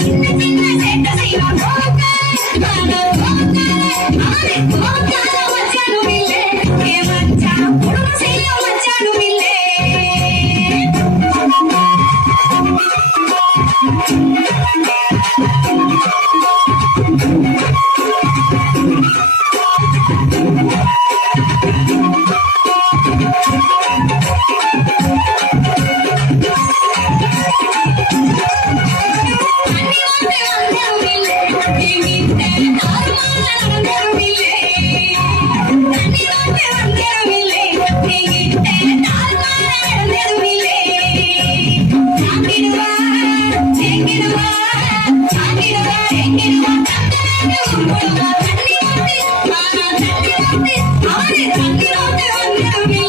சின்ன சின்ன சேட்டை செய்வான் போக்க போக்க ஆறு போக்க Take it away, take it away, take it away. I'm gonna me, I'm gonna take me, I'm gonna I'm to take it off me,